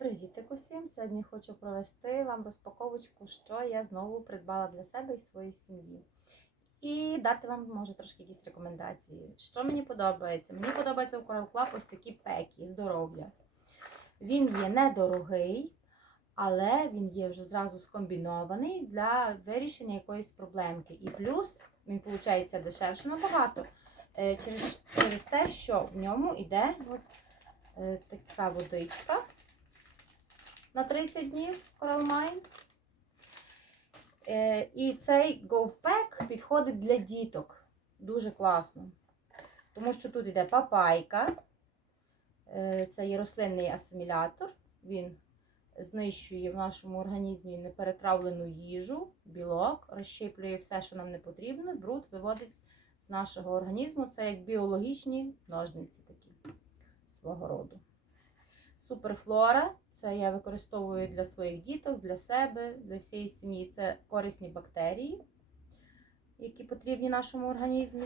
Привіт, усім! Сьогодні хочу провести вам розпаковочку, що я знову придбала для себе і своєї сім'ї. І дати вам, може, трошки якісь рекомендації. Що мені подобається? Мені подобається у Coral Club ось такі пеки, здоров'я. Він є недорогий, але він є вже зразу скомбінований для вирішення якоїсь проблемки. І плюс він виходить дешевше набагато. е, Через, через те, що в ньому йде ось е, така водичка на 30 днів Coral Mine. Е, І цей GoFpack підходить для діток. Дуже класно. Тому що тут йде папайка. Е, Це є рослинний асимілятор. Він знищує в нашому організмі неперетравлену їжу, білок, розщеплює все, що нам не потрібно, бруд виводить з нашого організму. Це як біологічні ножниці такі свого роду. Суперфлора це я використовую для своїх діток, для себе, для всієї сім'ї. Це корисні бактерії, які потрібні нашому організму.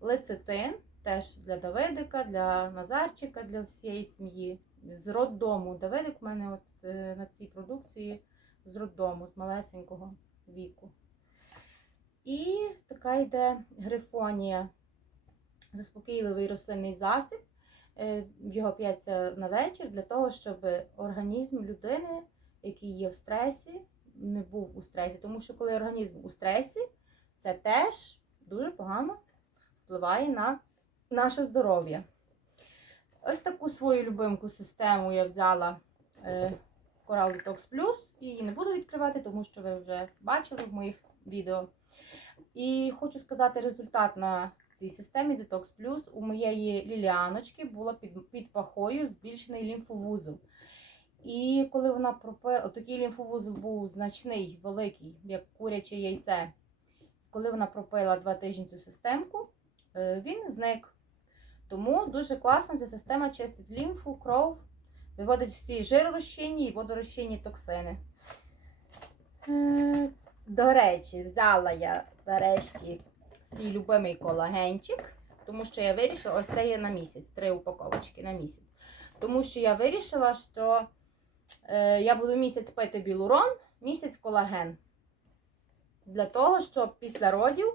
Лецитин теж для Давидика, для Назарчика, для всієї сім'ї. З роддому. Давидик в мене от е, на цій продукції з роддому, з малесенького віку. І така йде грифонія, заспокійливий рослинний засіб. Е, Його п'ється на вечір для того, щоб організм людини, який є в стресі, не був у стресі. Тому що коли організм у стресі, це теж дуже погано впливає на наше здоров'я. Ось таку свою любимку систему я взяла е, Coral Detox Plus. Її не буду відкривати, тому що ви вже бачили в моїх відео. І хочу сказати результат на цій системі Detox Plus у моєї ліліаночки було під, під пахою збільшений лімфовузол. І коли вона пропила, такий лімфовузол був значний, великий, як куряче яйце. Коли вона пропила два тижні цю системку, е, він зник. Тому дуже класно ця система чистить лімфу, кров, виводить всі жиророзчинні і водорозчинні токсини. Е, До речі, взяла я нарешті свій любимий колагенчик, тому що я вирішила, ось це є на місяць, три упаковочки на місяць. Тому що я вирішила, що е, я буду місяць пити білурон, місяць колаген. Для того, щоб після родів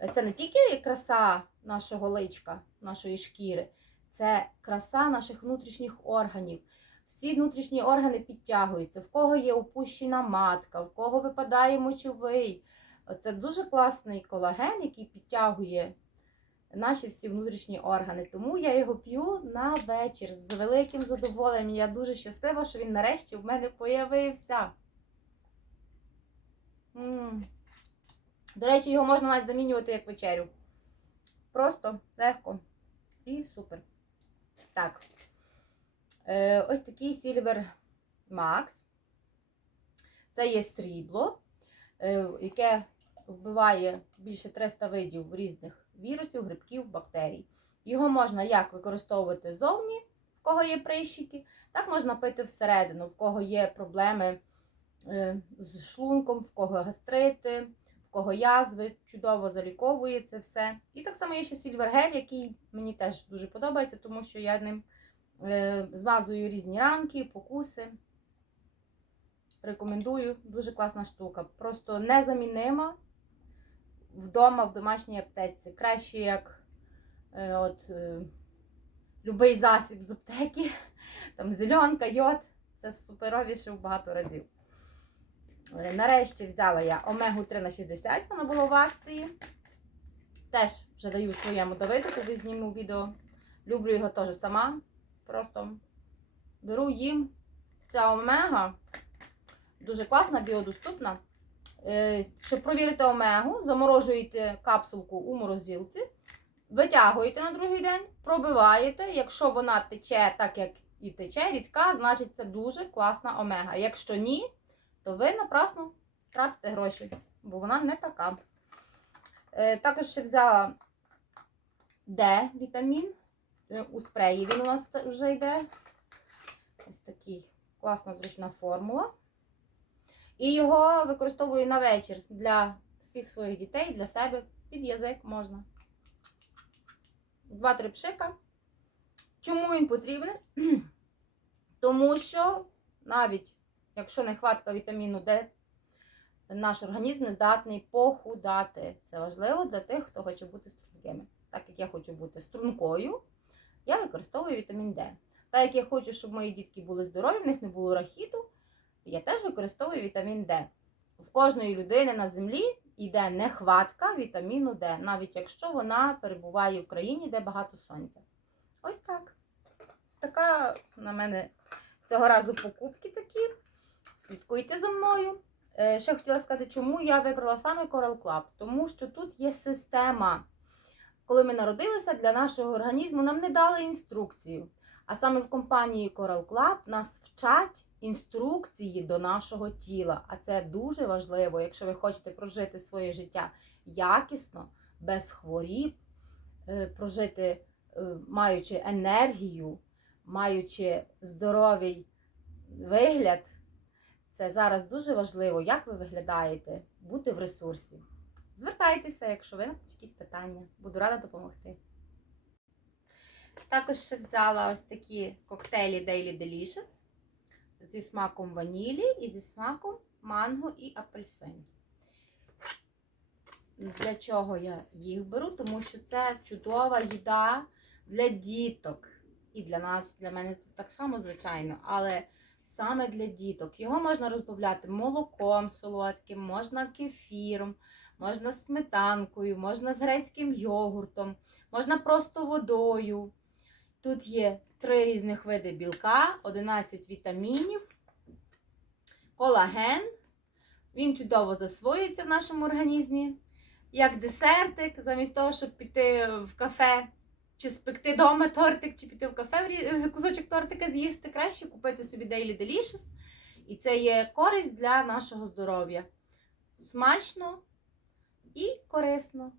е, це не тільки краса нашого личка, нашої шкіри, це краса наших внутрішніх органів. Всі внутрішні органи підтягуються, в кого є опущена матка, в кого випадає мочовий. Це дуже класний колаген, який підтягує наші всі внутрішні органи. Тому я його п'ю на вечір з великим задоволенням. Я дуже щаслива, що він нарешті в мене появився. М. До речі, його можна навіть замінювати як вечерю. Просто легко і супер. Так. Е, ось такий Silver Max. Це є срібло, е, яке вбиває більше 300 видів різних вірусів, грибків, бактерій. Його можна як використовувати зовні, в кого є прищики, так можна пити всередину, в кого є проблеми е, з шлунком, в кого гастрити, в кого язви, чудово заліковує це все. І так само є ще сільвергель, який мені теж дуже подобається, тому що я ним е, змазую різні ранки, покуси. Рекомендую, дуже класна штука. Просто незамінима вдома в домашній аптеці. Краще, як е, от, е, любий засіб з аптеки, там зеленка, йод. Це суперовіше в багато разів. Е, Нарешті взяла я омегу 3 на 60, вона була в акції. Теж вже даю своєму Давидику, ви зніму відео. Люблю його теж сама. Просто беру їм. Ця омега дуже класна, біодоступна. Е, Щоб провірити омегу, заморожуєте капсулку у морозилці, витягуєте на другий день, пробиваєте. Якщо вона тече так, як і тече, рідка, значить це дуже класна омега. Якщо ні, то ви напрасно тратите гроші, бо вона не така. Е, Також ще взяла Д вітамін е, у спреї. Він у нас вже йде. Ось такий класна зручна формула. І його використовую на вечір для всіх своїх дітей, для себе. Під язик можна. Два-три пшика. Чому він потрібен? Тому що навіть якщо нехватка вітаміну Д, наш організм не здатний похудати. Це важливо для тих, хто хоче бути стрункими. Так як я хочу бути стрункою, я використовую вітамін Д. Так як я хочу, щоб мої дітки були здорові, в них не було рахіту, я теж використовую вітамін Д. В кожної людини на землі йде нехватка вітаміну Д, навіть якщо вона перебуває в країні, де багато сонця. Ось так. Така на мене цього разу покупки такі. Слідкуйте за мною. Е, Ще хотіла сказати, чому я вибрала саме Coral Club. Тому що тут є система. Коли ми народилися, для нашого організму нам не дали інструкцію. А саме в компанії Coral Club нас вчать інструкції до нашого тіла. А це дуже важливо, якщо ви хочете прожити своє життя якісно, без хворіб, е, прожити, е, маючи енергію, маючи здоровий вигляд. Це зараз дуже важливо, як ви виглядаєте, бути в ресурсі. Звертайтеся, якщо виникнуть якісь питання. Буду рада допомогти. Також ще взяла ось такі коктейлі Daily Delicious зі смаком ванілі і зі смаком манго і апельсин. Для чого я їх беру? Тому що це чудова їда для діток. І для нас, для мене так само, звичайно, але саме для діток. Його можна розбавляти молоком солодким, можна кефіром, можна сметанкою, можна з грецьким йогуртом, можна просто водою. Тут є три різних види білка, 11 вітамінів, колаген. Він чудово засвоюється в нашому організмі. Як десертик, замість того, щоб піти в кафе, чи спекти вдома тортик, чи піти в кафе кусочок тортика з'їсти, краще купити собі Daily Delicious. І це є користь для нашого здоров'я. Смачно і корисно.